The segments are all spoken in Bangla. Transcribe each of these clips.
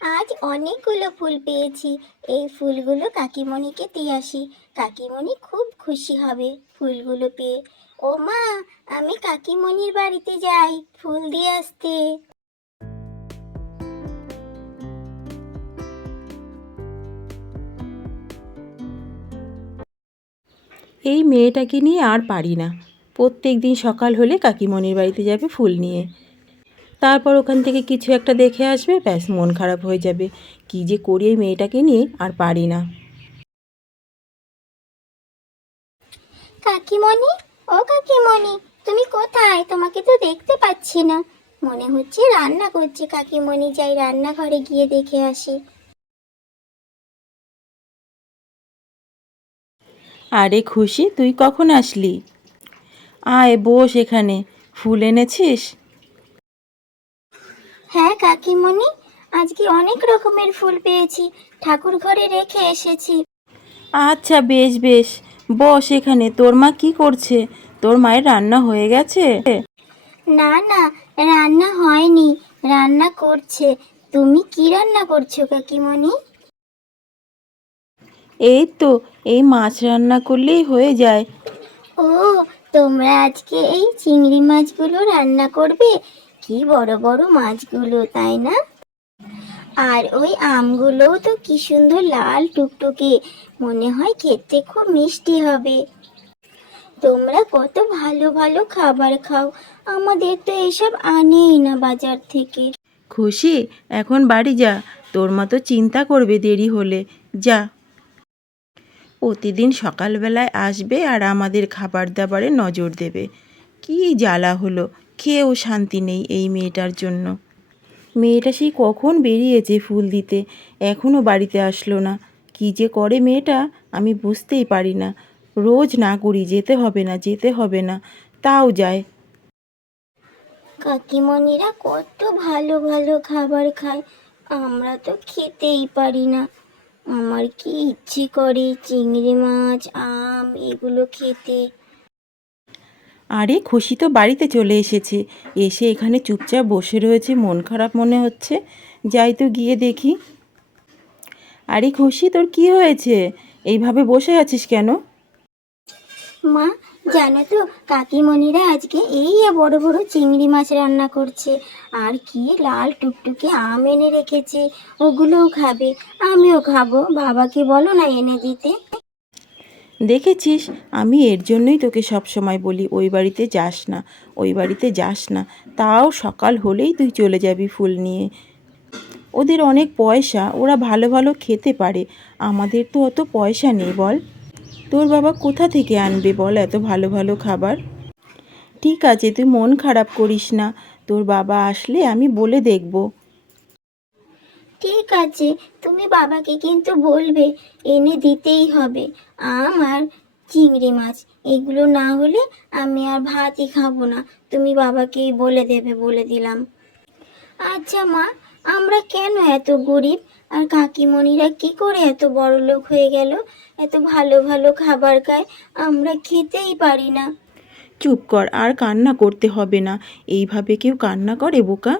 আজ অনেকগুলো ফুল পেয়েছি। এই ফুলগুলো কাকিমণিকে দিয়ে আসি। কাকিমণি খুব খুশি হবে ফুলগুলো পেয়ে। ও মা, আমি কাকিমণির বাড়িতে যাই ফুল দিয়ে আসতে। এই মেয়েটাকে নিয়ে আর পারি না। প্রত্যেক দিন সকাল হলে কাকিমণির বাড়িতে যাবে ফুল নিয়ে। তারপর ওখান থেকে কিছু একটা দেখে আসবে ব্যাস মন খারাপ হয়ে যাবে। কী যে করি এই মেয়েটাকে নিয়ে আর পারি না। কাকিমণি? ও কাকিমণি তুমি কোথায়? তোমাকে তো দেখতে পাচ্ছি না। মনে হচ্ছে রান্না করছে কাকিমণি যাই রান্নাঘরে গিয়ে দেখে আসি। আরে খুশি তুই কখন আসলি? আয় বস এখানে। ফুল এনেছিস? হ্যাঁ কাকিমণি আজকে অনেক রকমের ফুল পেয়েছি ঠাকুর ঘরে রেখে এসেছি। আচ্ছা বেশ বেশ। বস এখানে তোর মা কি করছে? তোর মায়ের রান্না হয়ে গেছে? না না রান্না হয়নি রান্না করছে। তুমি কি রান্না করছ কাকিমণি? এই তো এই মাছ রান্না করলেই হয়ে যায়। ও তোমরা আজকে এই চিংড়ি মাছগুলো রান্না করবে? কি বড় বড় মাছগুলো, তাই না? আর ওই আমগুলোও তো কি সুন্দর লাল টুকটুকে, মনে হয় খেতে খুব মিষ্টি হবে। তোমরা কত ভালো ভালো খাবার খাও, আমাদের তো এসব আনেই না বাজার থেকে। খুশি? এখন বাড়ি যা, তোর মতো চিন্তা করবে দেরি হলে, যা। প্রতিদিন সকালবেলায় আসবে আর আমাদের খাবার দাবারে নজর দেবে। কি জ্বালা হলো? খেয়েও শান্তি নেই এই মেয়েটার জন্য। মেয়েটা সেই কখন বেরিয়েছে ফুল দিতে? এখনও বাড়িতে আসলো না। কি যে করে মেয়েটা? আমি বুঝতেই পারি না। রোজ না করি, যেতে হবে না, যেতে হবে না। তাও যায়। কাকিমণিরা কত ভালো ভালো খাবার খায়। আমরা তো খেতেই পারি না। আমার কি ইচ্ছে করে চিংড়ি মাছ, আম, এগুলো খেতে? আরে খুশি তো বাড়িতে চলে এসেছে। এসে এখানে চুপচাপ বসে রয়েছে, মন খারাপ মনে হচ্ছে। যাই তো গিয়ে দেখি। আরে খুশি, তোর কি হয়েছে? এইভাবে বসে আছিস কেন? মা, জানো তো, কাকিমণিরা আজকে এই বড় বড় চিংড়ি মাছ রান্না করছে। আর কি লাল টুকটুকে আম এনে রেখেছে। ওগুলোও খাবে। আমিও খাব। বাবাকে বলো না এনে দিতে। দেখেছিস? আমি এর জন্যই তোকে সব সময় বলি, ওই বাড়িতে যাস না, ওই বাড়িতে যাস না। তাও সকাল হলেই তুই চলে যাবি ফুল নিয়ে। ওদের অনেক পয়সা, ওরা ভালো ভালো খেতে পারে। আমাদের তো অত পয়সা নেই, বল। তোর বাবা কোথা থেকে আনবে, বল এত ভালো ভালো খাবার? ঠিক আছে, তুই মন খারাপ করিস না। তোর বাবা আসলে আমি বলে দেখব। ঠিক আছে, তুমি বাবাকে কিন্তু বলবে, এনে দিতেই হবে। আম আর চিংড়ি মাছ, এগুলো না হলে আমি আর ভাতই খাব না। তুমি বাবাকেই বলে দেবে, বলে দিলাম। আচ্ছা মা, আমরা কেন এত গরিব? আর কাকিমণিরা কি করে এত বড় লোক হয়ে গেল? এত ভালো ভালো খাবার খায়, আমরা খেতেই পারি না। চুপ কর, আর কান্না করতে হবে না। এইভাবে কেউ কান্না করে, বোকা?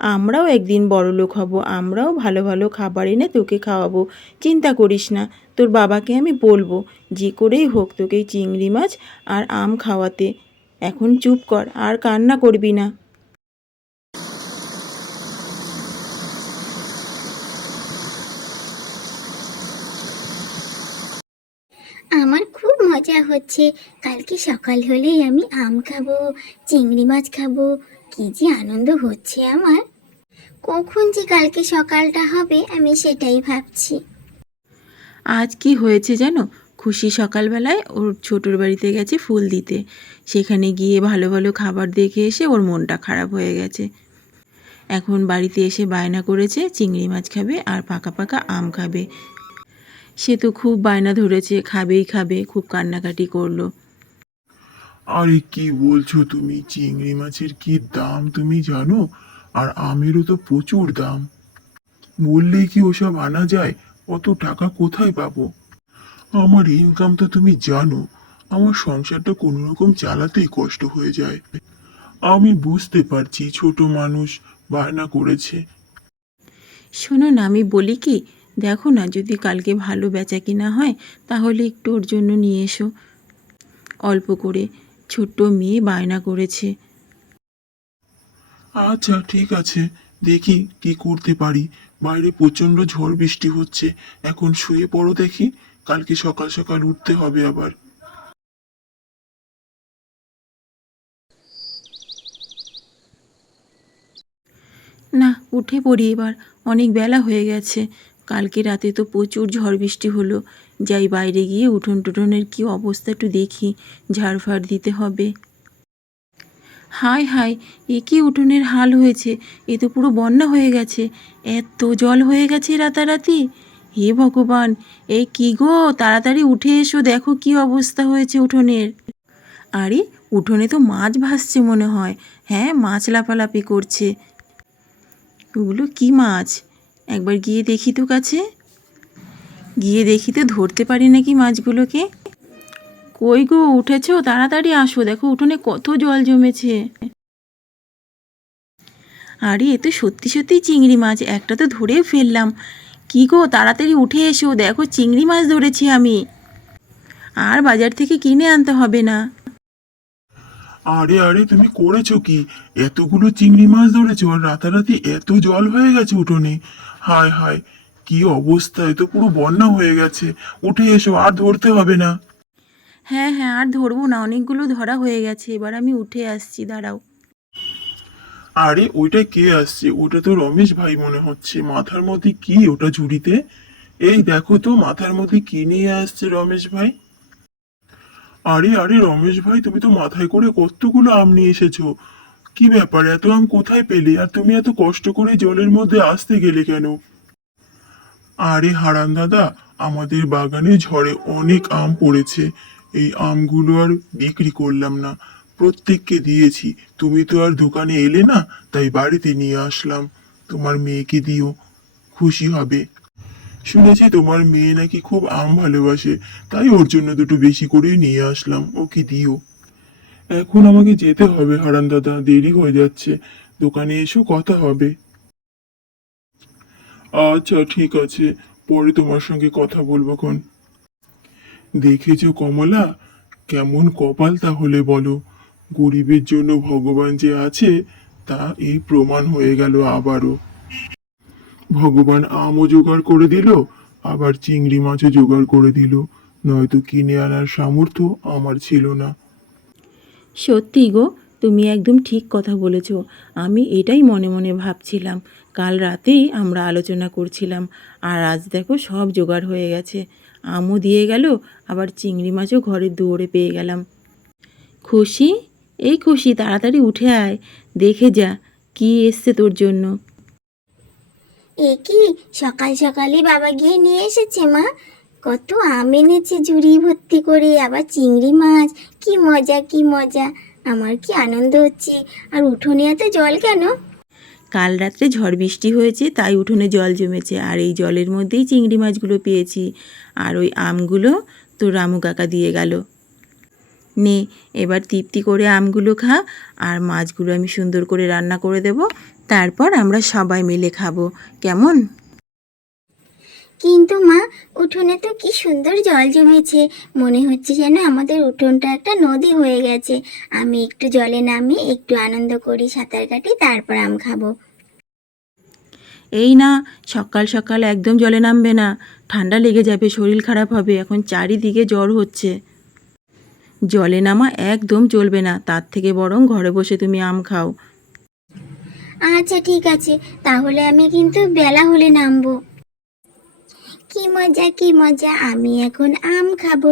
আমরাও একদিন বড় লোক হব, আমরাও ভালো ভালো খাবার এনে তোকে খাওয়াবো। চিন্তা করিস না, তোর বাবাকে আমি বলব, যে করেই হোক তোকে চিংড়ি মাছ আর আম খাওয়াতে। এখন চুপ কর, আর কান্না করবি না। আমার খুব মজা হচ্ছে, কালকে সকাল হলেই আমি আম খাব, চিংড়ি মাছ খাব, কি যে আনন্দ হচ্ছে আমার। কখন যে কালকে সকালটা হবে আমি সেটাই ভাবছি। আজ কি হয়েছে জানো? খুশি সকালবেলায় ওর ছোটোর বাড়িতে গেছে ফুল দিতে। সেখানে গিয়ে ভালো ভালো খাবার দেখে এসে ওর মনটা খারাপ হয়ে গেছে। এখন বাড়িতে এসে বায়না করেছে চিংড়ি মাছ খাবে আর পাকা পাকা আম খাবে। সে তো খুব বায়না ধরেছে খাবেই খাবে খুব কান্নাকাটি করল। আরে কি বলছো তুমি? চিংড়ি মাছের কি দাম তুমি জানো? আর আমেরও তো প্রচুর দাম। বললেই কি ওসব আনা যায়? অত টাকা কোথায় পাবো? আমার ইনকাম তো তুমি জানো, আমার সংসারটা কোনো রকম চালাতেই কষ্ট হয়ে যায়। আমি বুঝতে পারছি ছোট মানুষ বায়না করেছে। শোনো না, আমি বলি কি, দেখো না, যদি কালকে ভালো বেচা কিনা হয়, তাহলে একটু ওর জন্য নিয়ে এসো। অল্প করে ছোট্ট মেয়ে বায়না করেছে। আচ্ছা ঠিক আছে। দেখি কি করতে পারি। বাইরে প্রচণ্ড ঝড় বৃষ্টি হচ্ছে। এখন শুয়ে পড়ো দেখি। কালকে সকাল সকাল উঠতে হবে আবার। না, উঠে পড়ি এবার। অনেক বেলা হয়ে গেছে। কালকে রাতে তো প্রচুর ঝড় বৃষ্টি হলো। যাই বাইরে গিয়ে উঠোন টুঠোনের কি অবস্থা একটু দেখি। ঝাড়ফাড় দিতে হবে। হায় হায়, এ কি উঠোনের হাল হয়েছে? এ তো পুরো বন্যা হয়ে গেছে। এত জল হয়ে গেছে রাতারাতি। হে ভগবান এই কি গো? তাড়াতাড়ি উঠে এসো, দেখো কি অবস্থা হয়েছে উঠোনের। আরে, উঠোনে তো মাছ ভাসছে মনে হয়। হ্যাঁ মাছ লাফালাফি করছে। ওগুলো কি মাছ? একবার গিয়ে দেখি তো কাছে। গিয়ে দেখি তো ধরতে পারি নাকি মাছগুলোকে? কই গো, উঠেছো? তাড়াতাড়ি আসো। দেখো, উঠোনে কত জল জমেছে। আরে, এ তো সত্যি সত্যি চিংড়ি মাছ। একটা তো ধরেও ফেললাম। কি গো, তাড়াতাড়ি উঠে এসো। দেখো, চিংড়ি মাছ ধরেছি আমি। আর বাজার থেকে কিনে আনতে হবে না। আরে আরে, তুমি করেছ কি? এতগুলো চিংড়ি মাছ ধরেছো আর রাতারাতি এত জল হয়ে গেছে উঠোনে। হায় হায়, কি অবস্থা। এ তো পুরো বন্যা হয়ে গেছে। উঠে এসো, আর ধরতে হবে না। হ্যাঁ হ্যাঁ আর ধরবো না, অনেকগুলো ধরা হয়ে গেছে, এবার আমি উঠে আসছি, দাঁড়াও। আরে ওইটা কে আসছে? ওটা তো রমেশ ভাই মনে হচ্ছে, মাথার মধ্যে কি ওটা ঝুড়িতে? এই দেখো তো, মাথার মধ্যে কি নিয়ে আসছে রমেশ ভাই? আরে আরে, রমেশ ভাই, তুমি তো মাথায় করে কতগুলো আম নিয়ে এসেছ? কি ব্যাপার, এত আম কোথায় পেলে? আর তুমি এত কষ্ট করে জলের মধ্যে আসতে গেলে কেন? আরে, হারান দাদা, আমাদের বাগানে ঝড়ে অনেক আম পড়েছে। এই আমগুলো আর বিক্রি করলাম না। প্রত্যেককে দিয়েছি। তুমি তো আর দোকানে এলে না, তাই বাড়িতে নিয়ে আসলাম। তোমার মেয়েকে দিও, খুশি হবে। শুনেছি তোমার মেয়ে নাকি খুব আম ভালোবাসে, তাই ওর জন্য দুটো বেশি করে নিয়ে আসলাম, ওকে দিও। এখন আমাকে যেতে হবে, হারান দাদা, দেরি হয়ে যাচ্ছে। দোকানে এসো, কথা হবে। আচ্ছা ঠিক আছে। পরে তোমার সঙ্গে কথা বলব খন দেখেছ কমলা, কেমন কপাল তাহলে বলো? গরিবের জন্য ভগবান যে আছে, তা এই প্রমাণ হয়ে গেল আবারও। ভগবান আমও জোগাড় করে দিল, আবার চিংড়ি মাছও জোগাড় করে দিল। নয়তো কিনে আনার সামর্থ্য আমার ছিল না। সত্যি গো, তুমি একদম ঠিক কথা বলেছ। আমি এটাই মনে মনে ভাবছিলাম। কাল রাতেই আমরা আলোচনা করছিলাম, আর আজ দেখো সব জোগাড় হয়ে গেছে। আমও দিয়ে গেল, আবার চিংড়ি মাছও ঘরের দুয়ারে পেয়ে গেলাম। খুশি? এই খুশি, তাড়াতাড়ি উঠে আয়, দেখে যা, কি এসছে তোর জন্য। এ কি, সকাল সকালই বাবা গিয়ে নিয়ে এসেছে মা? কত আম এনেছে ঝুড়ি ভর্তি করে, আবার চিংড়ি মাছ, কি মজা কি মজা। আমার কি আনন্দ হচ্ছে, আর উঠোনে এত জল কেন? কাল রাত্রে ঝড় বৃষ্টি হয়েছে, তাই উঠোনে জল জমেছে। আর এই জলের মধ্যেই চিংড়ি মাছগুলো পেয়েছি। আর ওই আমগুলো তো রামু কাকা দিয়ে গেল। নে, এবার তৃপ্তি করে আমগুলো খা, আর মাছগুলো আমি সুন্দর করে রান্না করে দেব। তারপর আমরা সবাই মিলে খাব। কেমন? কিন্তু মা উঠোনে তো কি সুন্দর জল জমেছে। মনে হচ্ছে যেন আমাদের উঠোনটা একটা নদী হয়ে গেছে। আমি একটু জলে নামি একটু আনন্দ করি সাঁতার কাটি তারপর আম খাব। এই না সকাল সকাল একদম জলে নামবে না। ঠান্ডা লেগে যাবে শরীর খারাপ হবে এখন চারিদিকে জ্বর হচ্ছে। জলে নামা একদম চলবে না তার থেকে বরং ঘরে বসে তুমি আম খাও। আচ্ছা ঠিক আছে। তাহলে আমি কিন্তু বেলা হলে নামবো। কি মজা কি মজা আমি এখন আম খাব।